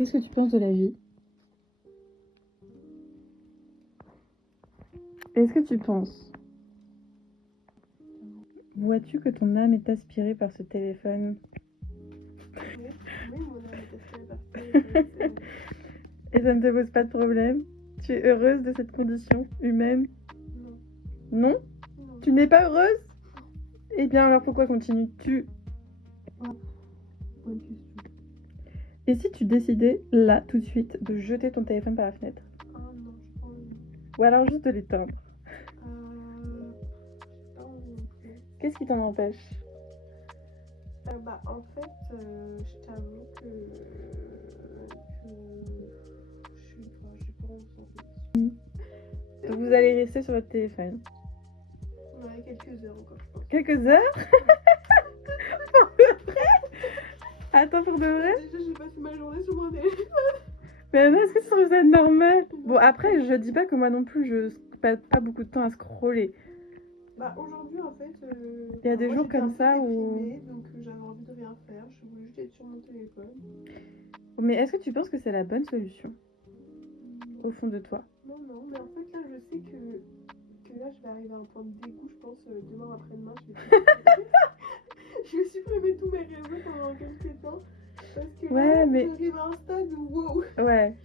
Qu'est-ce que tu penses de la vie? Est-ce que tu penses, vois-tu que ton âme est aspirée par ce téléphone? Oui, mon âme est aspirée par ce téléphone. Et ça ne te pose pas de problème? Tu es heureuse de cette condition humaine? Non. Non? Non. Tu n'es pas heureuse? Eh bien alors pourquoi continues-tu? Bonne question. Et si tu décidais, là, tout de suite, de jeter ton téléphone par la fenêtre? Ah non, j'ai pas envie. Ou alors juste de l'éteindre? J'ai pas envie non plus. Qu'est-ce qui t'en empêche? En fait, je t'avoue que j'ai pas envie en fait. Donc vous allez rester sur votre téléphone? Ouais, quelques heures encore, je pense. Quelques heures? Pour de vrai? Attends, pour de vrai? Déjà, j'ai passé ma journée sur mon téléphone. Mais Anna, est-ce que tu trouves ça normal? Bon, après, je dis pas que moi non plus, je passe pas beaucoup de temps à scroller. Aujourd'hui, en fait, Il y a des moi, jours j'étais comme un peu ça où... déprimée, donc j'avais envie de rien faire. Je voulais juste être sur mon téléphone. Mais est-ce que tu penses que c'est la bonne solution, au fond de toi? Non, mais en fait, là, je sais que là, je vais arriver à un point de dégoût, je pense, demain après-demain, je vais supprimer tous mes réseaux pendant quelques temps. Parce que Ouais, là, mais... j'arrive à un stade où, wow. Ouais,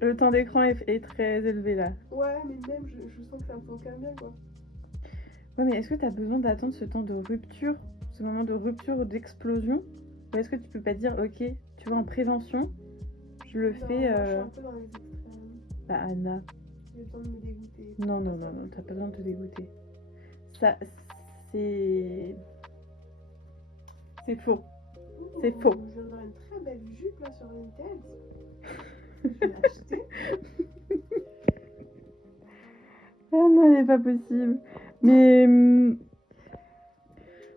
le temps d'écran est très élevé là. Ouais, mais même, je sens que ça me fait aucun bien, quoi. Ouais, mais est-ce que tu as besoin d'attendre ce temps de rupture, ce moment de rupture ou d'explosion? Ou est-ce que tu peux pas dire, ok, tu vois, en prévention, je le Non, fais... moi, je suis un peu dans les extrêmes. Bah, Anna. J'ai besoin de me dégoûter. Non, t'as pas besoin de te dégoûter. Ça, c'est... C'est faux. C'est faux. Je viens d'avoir une très belle jupe là sur Vinted. Je l'ai achetée. Ah non, elle est pas possible. Mais...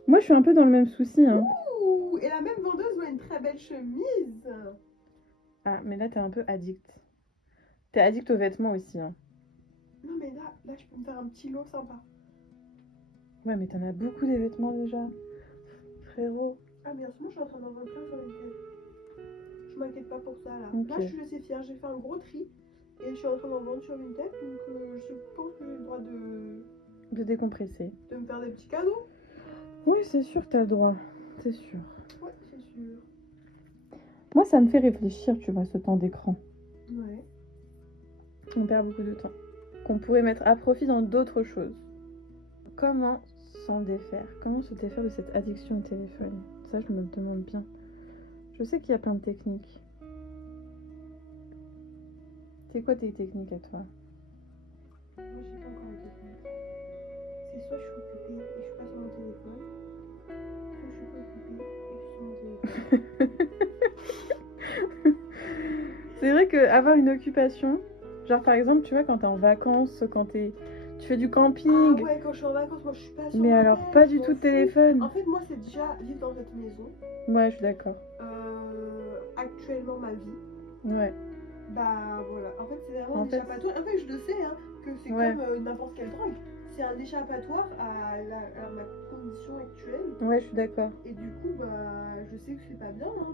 moi, je suis un peu dans le même souci, hein. Ouh, et la même vendeuse voit une très belle chemise. Ah, mais là, t'es un peu addict. T'es addict aux vêtements aussi, hein. Non, mais là, je peux me faire un petit lot sympa. Ouais, mais t'en as beaucoup des vêtements déjà. Frérot. Ah, mais en ce moment, je suis en train d'en vendre plein sur Vinted. Je m'inquiète pas pour ça là. Ok. Là, je suis assez fière. J'ai fait un gros tri. Et je suis en train d'en vendre sur Vinted. Donc, je pense que j'ai le droit De décompresser. de me faire des petits cadeaux. Oui, c'est sûr que t'as le droit. C'est sûr. Ouais, c'est sûr. Moi, ça me fait réfléchir, tu vois, ce temps d'écran. Ouais. On perd beaucoup de temps. Qu'on pourrait mettre à profit dans d'autres choses. Comment s'en défaire? Comment se défaire de cette addiction au téléphone? Ça, je me le demande bien. Je sais qu'il y a plein de techniques. C'est quoi tes techniques à toi? Moi, j'ai pas encore de technique. C'est soit je suis occupée et je suis pas sur mon téléphone, soit je suis pas occupée et je suis sur mon téléphone. C'est vrai qu'avoir une occupation, genre par exemple, tu vois, quand t'es en vacances, tu fais du camping. Ah ouais, quand je suis en vacances, moi je suis pas sur Mais mon alors, tel, pas je du m'en tout de fous. téléphone. En fait, moi, c'est déjà vivre dans cette maison. Ouais, je suis d'accord. Actuellement, ma vie. Ouais. Bah voilà. En fait, c'est vraiment En un fait- échappatoire. En fait, je le sais, hein, que c'est Ouais. comme n'importe quelle drogue. C'est un échappatoire à ma condition actuelle. Ouais, je suis d'accord. Et du coup, bah, je sais que c'est pas bien, hein,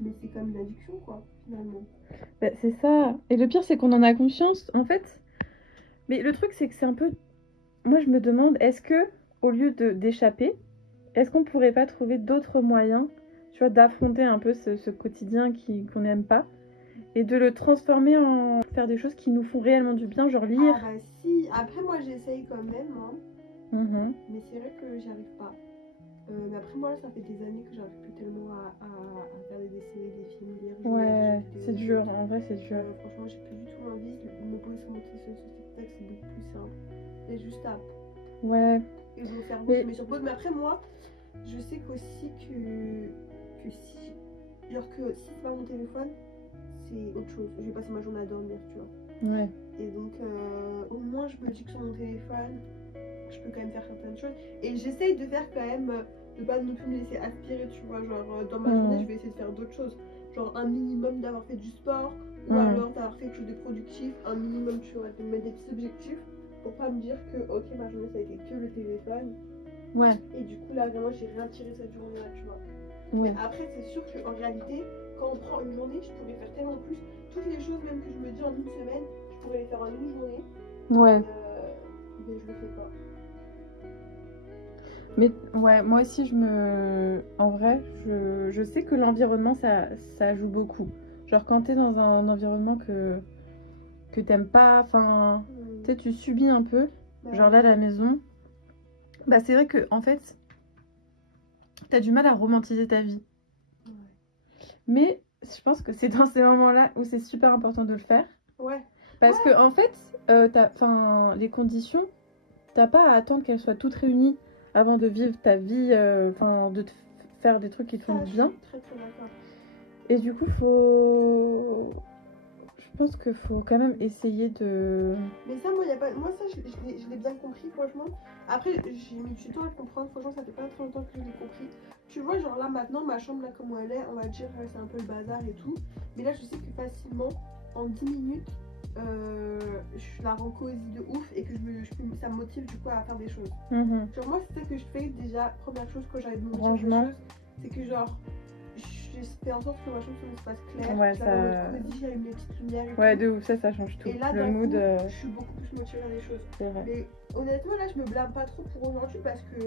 mais c'est comme une addiction, quoi, finalement. Bah, c'est ça. Et le pire, c'est qu'on en a conscience, en fait. Mais le truc, c'est que c'est un peu... Moi, je me demande, est-ce que, au lieu d'échapper, est-ce qu'on pourrait pas trouver d'autres moyens, tu vois, d'affronter un peu ce quotidien qu'on n'aime pas et de le transformer en faire des choses qui nous font réellement du bien, genre lire. Ah bah si, après moi j'essaye quand même, hein, Mhm. mais c'est vrai que j'y arrive pas. Mais après moi ça fait des années que j'arrive plus tellement à faire des séries, des films, lire, jouer à Ouais, des jeux c'est vidéo. dur, en vrai, c'est dur. Franchement j'ai plus du tout envie, me poser sur mon téléphone sur TikTok c'est beaucoup plus simple. Et juste à Ouais. et mon cerveau Mais- se met sur pause. Mais après moi, je sais qu'aussi que si c'est pas mon téléphone, c'est autre chose. Je vais passer ma journée à dormir, tu vois. Ouais. Et donc, au moins, je me dis que sur mon téléphone, je peux quand même faire certaines choses. Et j'essaye de faire quand même, de pas non plus me laisser aspirer, tu vois. Genre, dans ma journée, je vais essayer de faire d'autres choses. Genre, un minimum d'avoir fait du sport, ou alors d'avoir fait quelque chose de productif. Un minimum, tu vois, de me mettre des petits objectifs pour pas me dire que, ok, ma journée, ça a été que le téléphone. Ouais. Et du coup, là, vraiment, j'ai rien tiré cette journée-là, tu vois. Ouais. Après, c'est sûr qu'en réalité, quand on prend une journée, je pourrais faire tellement plus. Toutes les choses même que je me dis en une semaine, je pourrais les faire en une journée. Ouais. Mais je le fais pas. Mais ouais, moi aussi, en vrai, je sais que l'environnement, ça joue beaucoup. Genre, quand t'es dans un environnement que t'aimes pas, enfin, tu sais, tu subis un peu. Genre là, la maison, bah c'est vrai que, en fait, t'as du mal à romantiser ta vie. Ouais. Mais je pense que c'est dans ces moments-là où c'est super important de le faire. Ouais. Parce que, en fait, les conditions, t'as pas à attendre qu'elles soient toutes réunies avant de vivre ta vie, de te faire des trucs qui te font du bien. Je suis très très d'accord. Et du coup, je pense qu'il faut quand même essayer de... Mais ça, moi, y a pas... moi ça, je l'ai bien compris, franchement. Après, j'ai mis du temps à le comprendre. Franchement, ça fait pas très longtemps que je l'ai compris. Tu vois, genre là, maintenant, ma chambre, là, comme elle est, on va dire, c'est un peu le bazar et tout. Mais là, je sais que facilement, en 10 minutes, je la rends cosy de ouf et que ça me motive du coup à faire des choses. Genre, moi, c'est ça que je fais déjà. Première chose, quand j'arrive de mon Rangement. c'est que genre, je fais en sorte que ma chambre soit un espace clair. Ouais, je la rends cosy, j'allume les petites lumières et Ouais, tout. de ouf, ça change tout. Et là, Le d'un mood, coup, je suis beaucoup plus motivée à des choses. c'est vrai. Mais honnêtement, là, je me blâme pas trop pour aujourd'hui parce que,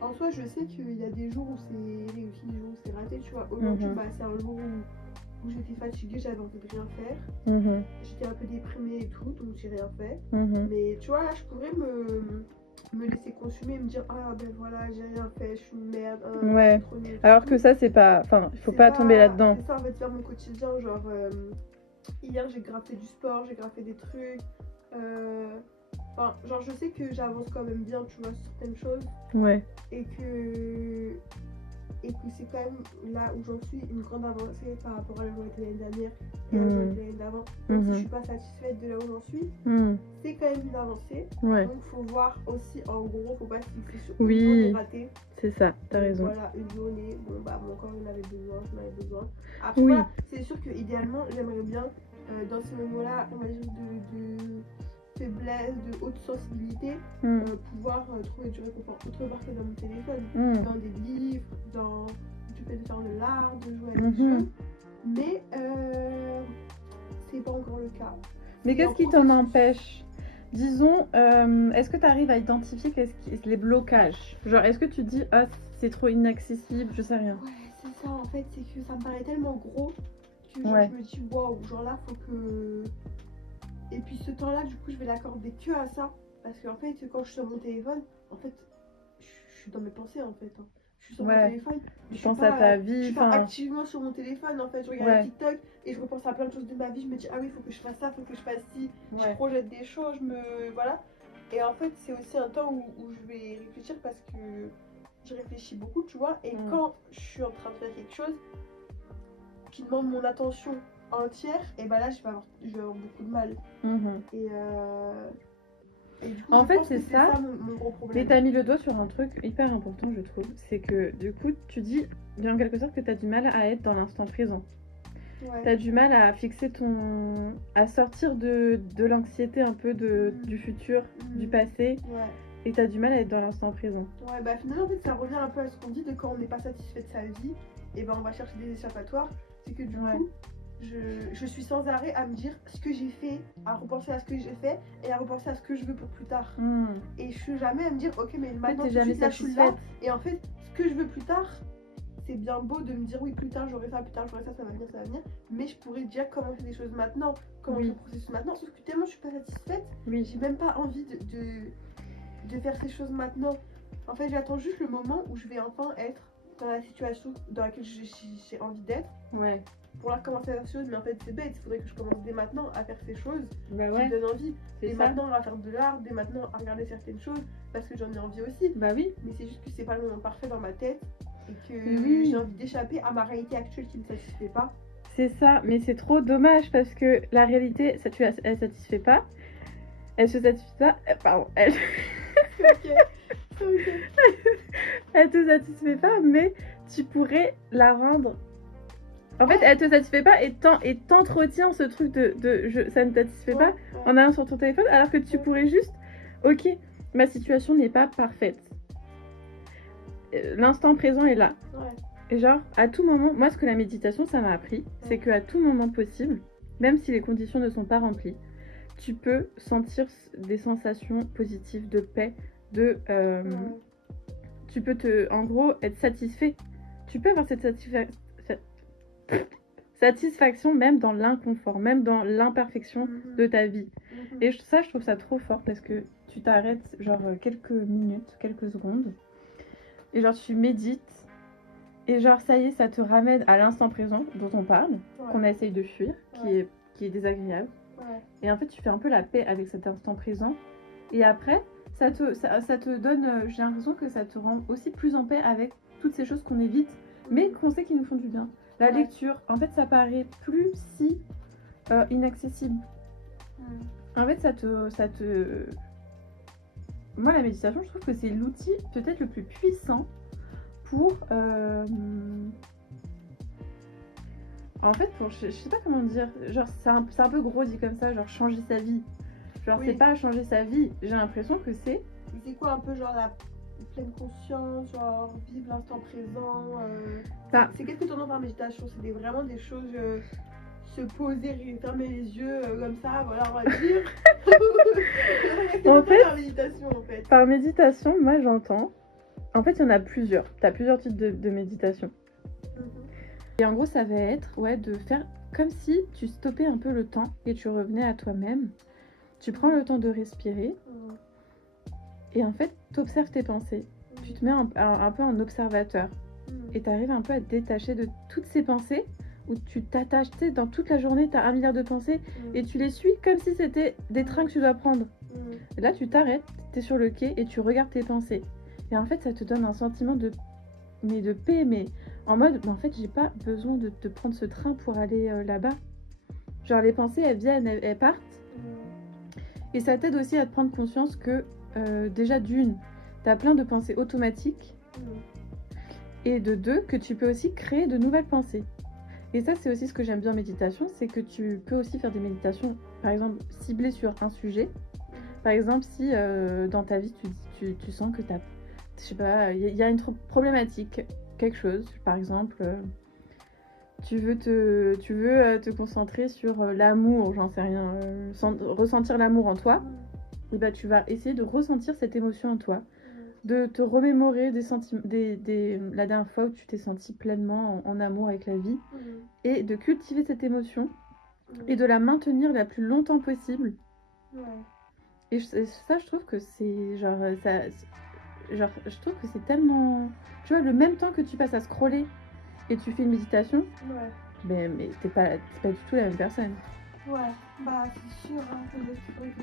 en soi, je sais qu'il y a des jours où c'est réussi, des jours où c'est raté, tu vois. Aujourd'hui, bah, c'est un jour où j'étais fatiguée, j'avais envie de rien faire. J'étais un peu déprimée et tout, donc j'ai rien fait. Mais tu vois, là, je pourrais me laisser consumer et me dire, ah ben voilà, j'ai rien fait, je suis une merde. Ouais. Trop nul. Alors que ça, c'est pas... Enfin, il faut pas tomber là-dedans. C'est ça, en fait, faire mon quotidien, genre... hier, j'ai grave fait du sport, j'ai grave fait des trucs. Enfin, genre, je sais que j'avance quand même bien, tu vois, sur certaines choses. Ouais. Et que c'est quand même là où j'en suis une grande avancée par rapport à la journée de l'année dernière et à la journée de l'année d'avant. Même si je suis pas satisfaite de là où j'en suis, c'est quand même une avancée. Ouais. Donc, faut voir aussi, en gros, faut pas se fixer sur Oui. une journée ratée. C'est ça, t'as raison. Voilà, une journée, bon bah mon corps en avait besoin, j'en avais besoin. Après Oui. voilà, c'est sûr que idéalement j'aimerais bien dans ces moments-là, on va dire de faiblesse, de haute sensibilité, pouvoir trouver du réconfort autre part que dans mon téléphone, dans des livres, dans du fait de faire de l'art, de jouer à des jeux. Mais c'est pas encore le cas. Mais qu'est-ce qui t'en empêche ? Disons, est-ce que tu arrives à identifier les blocages ? Genre, est-ce que tu dis, ah, c'est trop inaccessible, je sais rien. Ouais, c'est ça en fait, c'est que ça me paraît tellement gros que genre, je me dis, waouh, genre là, faut que. Et puis ce temps-là, du coup, je vais l'accorder que à ça. Parce qu'en fait, quand je suis sur mon téléphone, en fait, je suis dans mes pensées en fait. Je suis sur mon téléphone. Je pense à ta vie. Je suis pas activement sur mon téléphone en fait. Je regarde TikTok et je repense à plein de choses de ma vie. Je me dis, ah oui, il faut que je fasse ça, il faut que je fasse ci. Je projette des choses, voilà. Et en fait, c'est aussi un temps où je vais réfléchir parce que je réfléchis beaucoup, tu vois. Et quand je suis en train de faire quelque chose qui demande mon attention entière, et bah là, je vais avoir beaucoup de mal. Et du coup, en fait, c'est ça mon gros problème. Mais t'as mis le doigt sur un truc hyper important, je trouve. C'est que du coup, tu dis en quelque sorte que t'as du mal à être dans l'instant présent. T'as du mal à fixer à sortir de l'anxiété un peu du futur, du passé. Et t'as du mal à être dans l'instant présent. Ouais, bah finalement, en fait, ça revient un peu à ce qu'on dit de quand on n'est pas satisfait de sa vie, et ben on va chercher des échappatoires. C'est que du coup, je suis sans arrêt à me dire ce que j'ai fait, à repenser à ce que j'ai fait et à repenser à ce que je veux pour plus tard. Et je suis jamais à me dire, ok, mais maintenant tout de suite, là, je suis là. Et en fait, ce que je veux plus tard, c'est bien beau de me dire, oui, plus tard j'aurai ça, plus tard j'aurai ça, ça va venir. Mais je pourrais déjà commencer des choses maintenant, commencer le processus maintenant. Sauf que tellement je suis pas satisfaite, j'ai même pas envie de faire ces choses maintenant. En fait, j'attends juste le moment où je vais enfin être dans la situation dans laquelle j'ai envie d'être. Pour là commencer à faire des choses, mais en fait c'est bête, il faudrait que je commence dès maintenant à faire ces choses qui me donnent envie. Dès maintenant à faire de l'art, dès maintenant à regarder certaines choses, parce que j'en ai envie aussi. Bah oui. Mais c'est juste que c'est pas le moment parfait dans ma tête et que j'ai envie d'échapper à ma réalité actuelle qui ne me satisfait pas. C'est ça, mais c'est trop dommage parce que la réalité, elle satisfait pas. Elle se satisfait pas. Pardon, elle. Elle te satisfait pas, mais tu pourrais la rendre. En fait, elle te satisfait pas et t'entretiens ce truc ça ne satisfait pas en allant sur ton téléphone, alors que tu pourrais juste, ok, ma situation n'est pas parfaite. L'instant présent est là. Et genre, à tout moment, moi ce que la méditation ça m'a appris, c'est qu'à tout moment possible, même si les conditions ne sont pas remplies, tu peux sentir des sensations positives de paix, de... Tu peux en gros, être satisfait. Tu peux avoir cette satisfaction même dans l'inconfort, même dans l'imperfection de ta vie. Et ça, je trouve ça trop fort parce que tu t'arrêtes genre quelques minutes, quelques secondes, et genre tu médites, et genre ça y est, ça te ramène à l'instant présent dont on parle, qu'on essaye de fuir, qui est désagréable. Et en fait, tu fais un peu la paix avec cet instant présent. Et après, ça te donne, j'ai l'impression que ça te rend aussi plus en paix avec toutes ces choses qu'on évite, mais qu'on sait qui nous font du bien. La lecture, en fait, ça paraît plus si inaccessible. En fait, ça te... Moi, la méditation, je trouve que c'est l'outil peut-être le plus puissant pour... En fait, pour, je sais pas comment dire, genre c'est un peu gros dit comme ça, genre changer sa vie. Genre c'est pas changer sa vie, j'ai l'impression que c'est... C'est quoi un peu genre la pleine conscience, genre vivre l'instant présent C'est qu'est-ce que tu entends par méditation? C'est vraiment des choses, se poser, fermer les yeux comme ça, voilà on va dire. En fait, par méditation, moi j'entends... En fait, il y en a plusieurs. T'as plusieurs types de méditation. Et en gros, ça va être de faire comme si tu stoppais un peu le temps et tu revenais à toi-même. Tu prends le temps de respirer et en fait, t'observes tes pensées. Tu te mets un peu en observateur et t'arrives un peu à te détacher de toutes ces pensées où tu t'attaches. Tu sais, dans toute la journée, t'as 1 milliard de pensées et tu les suis comme si c'était des trains que tu dois prendre. Et là, tu t'arrêtes, t'es sur le quai et tu regardes tes pensées. Et en fait, ça te donne un sentiment de paix, mais en mode, en fait, j'ai pas besoin de prendre ce train pour aller là-bas. Genre, les pensées, elles viennent, elles partent. Et ça t'aide aussi à te prendre conscience que, déjà, d'une, t'as plein de pensées automatiques. Et de deux, que tu peux aussi créer de nouvelles pensées. Et ça, c'est aussi ce que j'aime bien en méditation, c'est que tu peux aussi faire des méditations, par exemple, ciblées sur un sujet. Par exemple, si dans ta vie, tu sens que t'as... Je sais pas, il y a une problématique, quelque chose, par exemple, tu veux te concentrer sur l'amour, j'en sais rien, ressentir l'amour en toi, et bah tu vas essayer de ressentir cette émotion en toi, de te remémorer des sentiments, la dernière fois où tu t'es senti pleinement en amour avec la vie, et de cultiver cette émotion, et de la maintenir la plus longtemps possible. Et ça, je trouve que c'est genre ça... Genre, je trouve que c'est tellement... Tu vois, le même temps que tu passes à scroller et tu fais une méditation, mais t'es pas du tout la même personne. Bah c'est sûr, hein, que je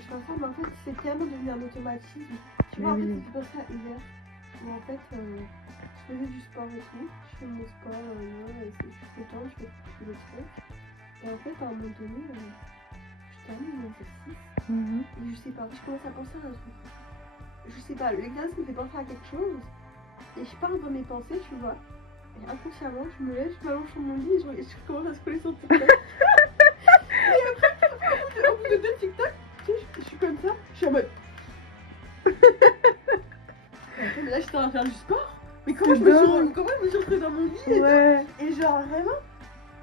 fasse ça, mais en fait, c'est tellement devenu un automatisme. Tu vois, en fait, c'est pour ça hier. Mais en fait, je faisais du sport et tout. Je fais mon sport, je suis contente, je fais le truc. Et en fait, à un moment donné, je termine mon exercice. Et je sais pas, je commence à penser à un truc. Je sais pas, l'exercice me fait penser à quelque chose et je pars dans mes pensées, tu vois. Et inconsciemment, je me lève, je m'allonge sur mon lit et je commence à scroller sur TikTok. Et après, au bout de 2 TikTok, tu sais, je suis comme ça, je suis en mode. Mais là, j'étais en train de faire du sport. Mais comment je me suis retrouvée dans mon lit et genre vraiment,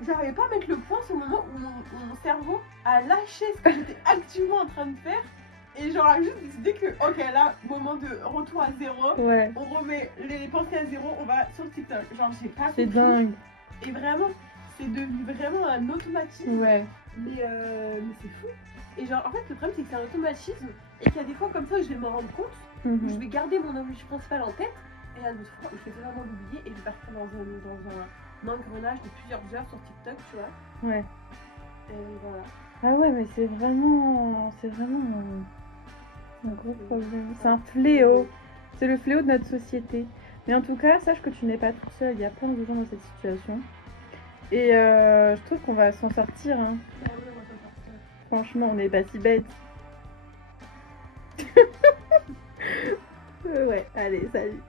j'arrivais pas à mettre le point sur le moment où mon cerveau a lâché ce que j'étais activement en train de faire. Et genre, juste décidé que, ok, là, moment de retour à zéro, on remet les pensées à zéro, on va sur TikTok. Genre, j'ai pas compris. C'est dingue. Et vraiment, c'est devenu vraiment un automatisme. Mais c'est fou. Et genre, en fait, le problème, c'est que c'est un automatisme et qu'il y a des fois comme ça où je vais me rendre compte, où je vais garder mon objectif principal en tête, et il y a d'autres fois où je vais totalement l'oublier et je vais partir dans un engrenage de plusieurs heures sur TikTok, tu vois. Et voilà. Ah ouais, mais c'est vraiment un gros problème. C'est un fléau. C'est le fléau de notre société. Mais en tout cas, sache que tu n'es pas toute seule. Il y a plein de gens dans cette situation. Et je trouve qu'on va s'en sortir. Hein. Franchement, on n'est pas si bêtes. Ouais, allez, salut.